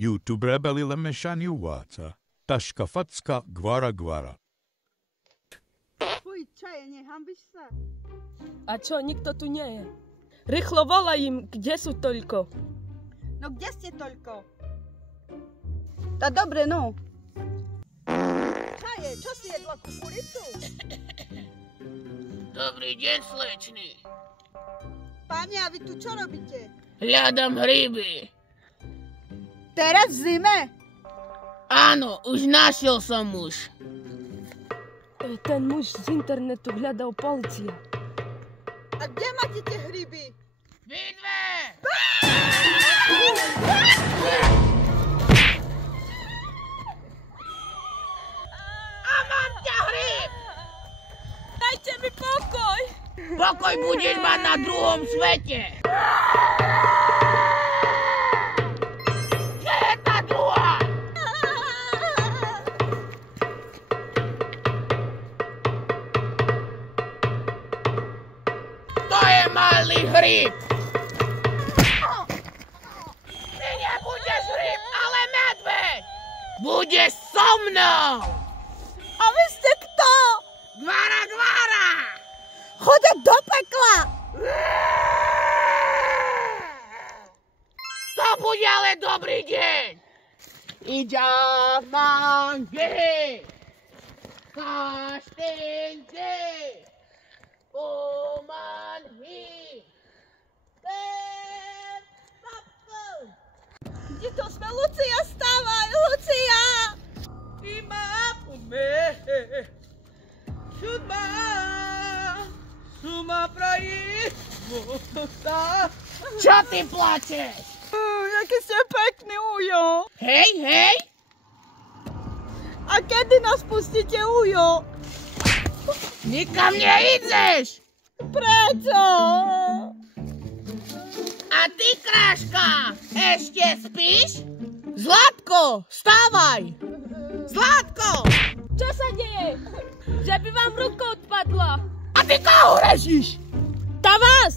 YouTuber byli lemešaniuváca. Taška facka gwara gwara. Fuj, čaje, nehambiš sa? A čo, nikto tu nie je? Rýchlo volaj im, kde sú toľko? No kde ste toľko? Tá dobre, no. Čaje, čo si jedla kukuricu? Dobrý deň, slečný. Páni, a vy tu čo robíte? Hľadám hryby. Teraz v zime? Áno, už našiel som muž. Ten muž z internetu hľadal policia. A kde máte tie hryby? Vidve! A mám ťa hryb! Dajte mi pokoj! Pokoj budeš mať na druhom svete. Kde je tá druhá? To je malý hryb. Ty nebudeš hryb, ale medveď. Budeš so mnou. A vy ste kto? Gwara, gwara. Choďte do pekla! To bude ale dobrý deň. Iďamangy. Kaštenky. Pomanhy. Kde to sme? Lucia, stávaj! Lucia! Čo ty plačeš? Jaký ste pekný, ujo! Hej, hej. A kedy nás pustíte, ujo? Nikam neideš. Prečo? A ty, kráška, ešte spíš? Zlatko, vstávaj. Zlatko! Čo sa deje? Že by vám ruka odpadla. A ty koho režíš? Tá vás!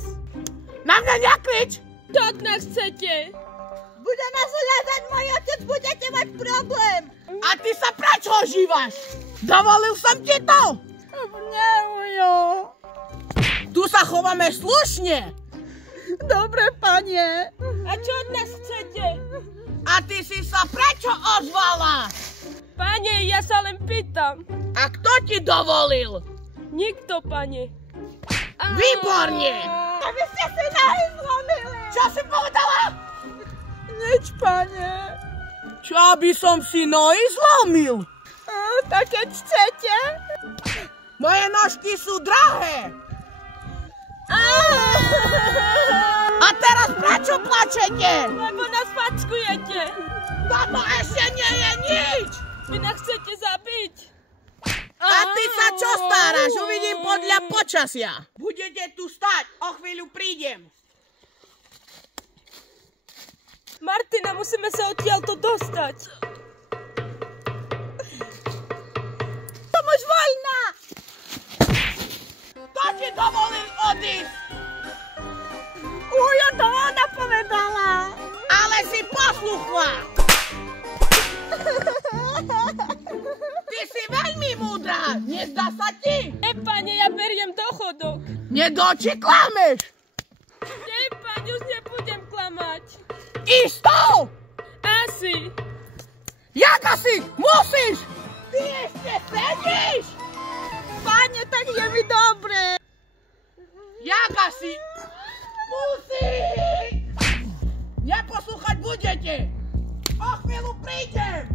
Na mňa nekrič! Čo od nás chcete? Bude nás hľadať môj otec, budete mať problém! A ty sa prečo ožívaš? Dovolil som ti to? Nie, ujo! Tu sa chováme slušne. Dobre, pane. A čo od nás chcete? A ty si sa prečo ozvala? Pane, ja sa len pýtam. A kto ti dovolil? Nikto, pane. Výborne! A vy ste si nohy zlomili! Čo si povedala? Nič, pane. Čo by som si nohy zlomil? Tak keď chcete. Moje nožky sú drahé. A teraz prečo plačete? Lebo nás fackujete. Toto ešte nie je nič. Vy nás chcete zabiť. A ty sa čo staráš? Uvidím podľa počasia. Budete tu stať, o chvíľu prídem. Martina, musíme sa odtiaľto dostať. Som už voľná! Kto ti dovolil odísť? Ujo, to ona povedala. Ale si posluchla. Ty si veľmi múdra, nezdá sa ti? Pane, ja beriem dochodok. Nie do očí klameš. Nie, pane, už nebudem klamať. Isto? Asi. Jak asi? Musíš! Ty ešte sedíš? Pane, tak je mi dobre. Jak asi? Musíš! Neposlúchať budete. O chvíľu prídem.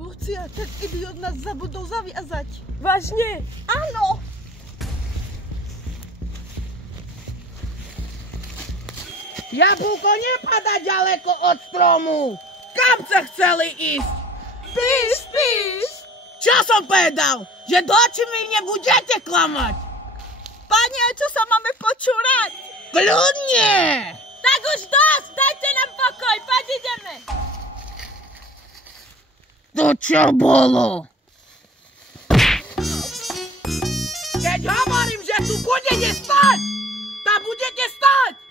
Lucia, ten idiot nás zabudol zaviazať. Vážne? Áno. Jablko nepadá ďaleko od stromu. Kam sa chceli ísť? Píš, píš. Čo som povedal? Že do očí mi nebudete klamať. Pane, a čo sa máme počúrať? Kľudne. Tak už dosť, dajte nám pokoj, poď ideme. To čo bolo? Keď hovorím, že tu budete stať, tak budete stať!